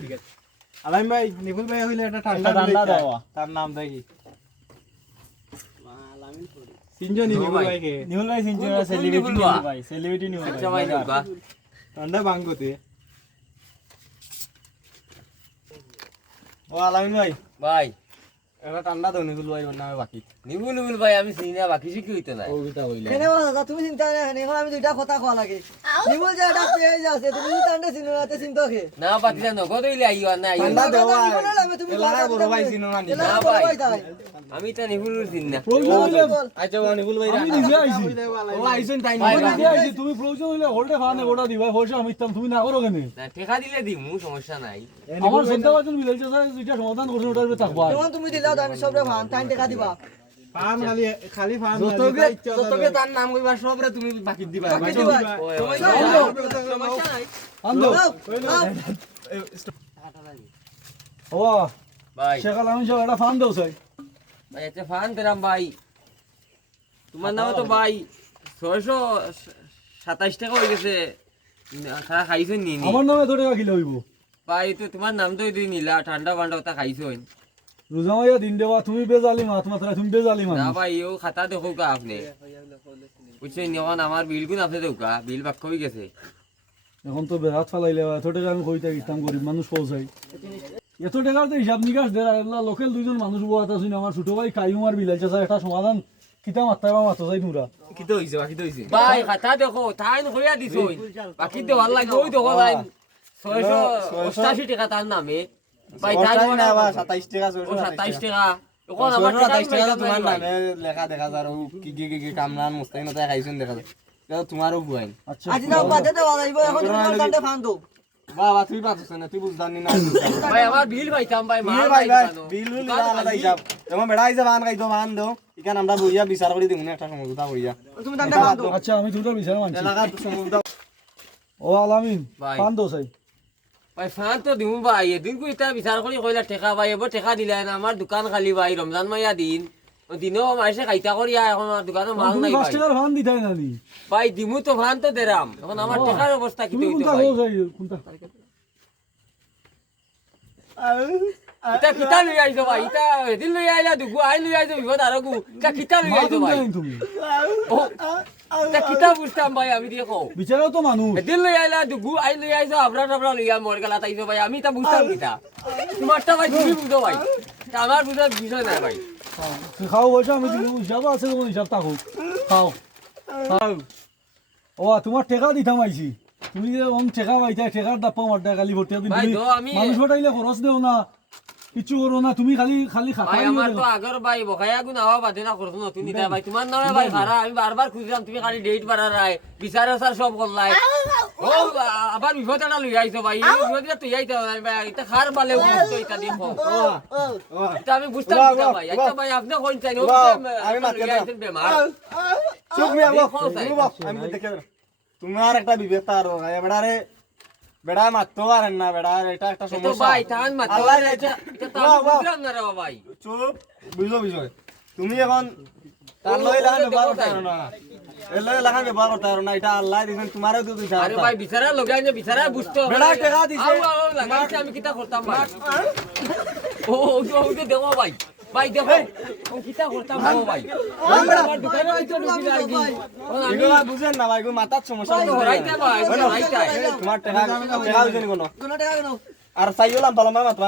ঠিক আছে আলাইম ভাই নিপুল ভাই হইলে একটা ঠান্ডা দাও তার নাম দেখি আলামিন পড়ি সিনজো নিপুল ভাইকে নিপুল ভাই সিনজো সেলিব্রিটি নিপুল ভাই সেলিব্রিটি নিপুল ভাই আচ্ছা ভাই নৌকা ঠান্ডা ভাঙ্গতে ও আলামিন ভাই ভাই এটা ঠান্ডা দাও নিপুল ভাই নামে বাকি নিবুল ভাই আমি চিনি না বাকি শিখি হইতো না ও কিটা হইলা কেনে দাদা তুমি চিন্তা না এখন আমি দুইটা কথা কোয়া লাগে নিবল যে এটা পেজ আছে তুমি চিন্তা চিন্তা চিন্তা কে না বাকি জানো কত হইলে আইও না আইও ঠান্ডা দেওয়া তুমি এলাকার বড় ভাই চিনো না নি না ভাই আমি তো নিবুল চিনি না আচ্ছা ও নিপুল ভাই আমি নিজে আইছি ও আইছেন তাই আমি না নিজে আইছি তুমি প্রয়োজন হইলে হোল্ডে ফানে গোটা দিবা পয়সা আমি ইতাম তুমি না করো কেন না ঠেকা দিলে দিমু সমস্যা নাই আমার সন্তান মিলাইছে স্যার যেটা সমাধান করছে ওটার উপরে থাকবা তখন তুমি দিলা আমি সবরে ভান টাইম টাকা দিবা ফান খালি খালি ফান যতকে তার নাম কইবা সবরে তুমি বাকি দিবা বাকি দিবা সমস্যা নাই আন্দো ও ভাই শেখাল আমি সব একটা ফান দাও চাই ভাই আচ্ছা ফান দিলাম ভাই তোমার নামে তো ভাই 627 টাকা হয়ে গেছে খারা খাইছেন নি আমার নামে তো টাকা কিলো হইব ভাই তো তোমার নাম তো দিই নিলা ঠান্ডা ফান্ডা কথা খাইছেন রোজা মাইয়া দিন দেওয়া তুমি বেজালি মাত মাত্রা তুমি বেজালি না মানুষ ভাই ও খাতা দেখো কা আপনি বুঝছেন এখন আমার বিল গুণ আপনি দেখো কা বিল বাক্য হয়ে গেছে এখন তো বেহাত ফালাইলে এত টাকা আমি কইতে গেতাম গরিব মানুষ পৌঁছাই এত টাকার তো হিসাব নিকাশ দেয় এগুলা লোকাল দুইজন মানুষ বুয়া আছে আমার ছোট ভাই কাইমার বিলাইছে স্যার একটা সমাধান কিতা মাত্রা বা মাত্র যাই তোমরা কিতো হইছে বাকি তো হইছে ভাই খাতা দেখো তাইন কইয়া দিছই বাকি তো ভাল লাগে ওই দেখো ভাই 688 টাকা তার নামে ভাই তাই না বা 27 টাকা ও 27 টাকা এখন আমার টাকা 27 টাকা তোমার নামে লেখা দেখা যায় ও কি কামরান মুস্তাইন তাই খাইছেন দেখা যায় এটা তোমারও হুয়াইন আচ্ছা আজ না বাদে দেওয়া যাইব এখন তুমি টাইমটা ফান দাও বাবা তুই পাচ্ছিস না তুই বুঝদানি না ভাই আমার বিল পাইতাম ভাই মার ভাই ভাই পাইতাম বিল নিলা আলাদা হিসাব যেমন বেড়া হিসাব আন খাইতো মান দাও ইকান আমরা বইয়া বিচার করে দিমু একটা সমঝোতা কইয়া তুমি টাইমটা ফান দাও আচ্ছা আমি তোমরা বিচার মানছি এলাকার সমঝোতা ও আলামিন ভাই। ফান দাও চাই ভাই ফান তো দিমু ভাই এদিন কো ইটা বিচার করি কইলা টাকা ভাই এবার টাকা দিলা না আমার দোকান খালি ভাই রমজান মাইয়া দিন দিনও মাসে খাইতা করিয়া এখন আমার দোকানে মাল তুমি নাই 5 ভাই টাকার ফান দিতাই না নি ভাই দিমু তো ফান তো দেরাম এখন আমার টাকার অবস্থা কি তুমি হইতো কোনটা ভাই কও চাই কোনটা এটা কিতা লই আইছো ভাই এটা এদিন লই আইলা দুগু আই লই আইছো বিপদ আর গু এটা কিতা লই আইছো ভাই তুমি এটা কিতা বুঝতাম ভাই আমি দেখো বিচারাও তো মানুষ এদিন লই আইলা দুগু আই লই আইছো আবরা টাবরা লইয়া মর গেলা তাইছো ভাই আমি তা বুঝতাম কিতা তোমারটা ভাই তুমি বুঝো ভাই তা আমার বুঝার বিষয় না ভাই খাও বলছো আমি তুমি হিসাব আছে তোমার হিসাব থাকুক খাও খাও ও তোমার টাকা দিতাম আইছি তুমি যে ওম টাকা পাইতা টাকার দাপ্পা মারটা খালি ভর্তি দিন ভাই তুমি তো আমি মানুষ হটাইলে খরচ দেও না কিছু করো না তুমি খালি খালি খাতা ভাই আমার তো আগর ভাই বকায়া গুণ আওয়া বাদে না করছ নতুন দিতা ভাই তোমার নামে ভাই ভাড়া আমি বারবার খুঁজলাম তুমি খালি ডেট বাড়ার রায় বিচারে স্যার সব করলাই ও আবার বিপদটা লই আইছো ভাই এই বিপদটা তুই আইতো ভাই এটা খার বালে উঠতো এটা দেখো এটা আমি বুঝতাম না ভাই আচ্ছা ভাই আপনি কোন চাই ও আমি মারতে লই আইছেন বেমার চুপ মিয়া বাপ আমি দেখে তোমার একটা বিবেক তার বেড়ারে বেড়া মারতে পারেন না বেড়া এটা একটা তো সমস্যা ভাই তান মাত্র আল্লাহ এটা তো আমি বুঝলাম না রে ভাই চুপ বুঝো বুঝো তুমি এখন তার লই লাগান ব্যবহার করতে পারো না এর লই লাগান ব্যবহার করতে পারো না এটা আল্লাহ দিবেন তোমারও তো দিছে আরে ভাই বিচারা লগাই না বিচারা বুঝতো বেড়া টাকা দিছে। লাগাইছে আমি কিটা করতাম ভাই ও দেখো ভাই ভাই দেখো ও কিটা করতাম ও ভাই আমার দোকানে আইতো ঢুকি আর কি এগুলা বুঝেন না ভাই গো মাথার সমস্যা রাইতে ভাই রাইতে তোমার টাকা টাকা দিছেন কোন কোন টাকা কেন আর চাইলাম পালাম মাত্র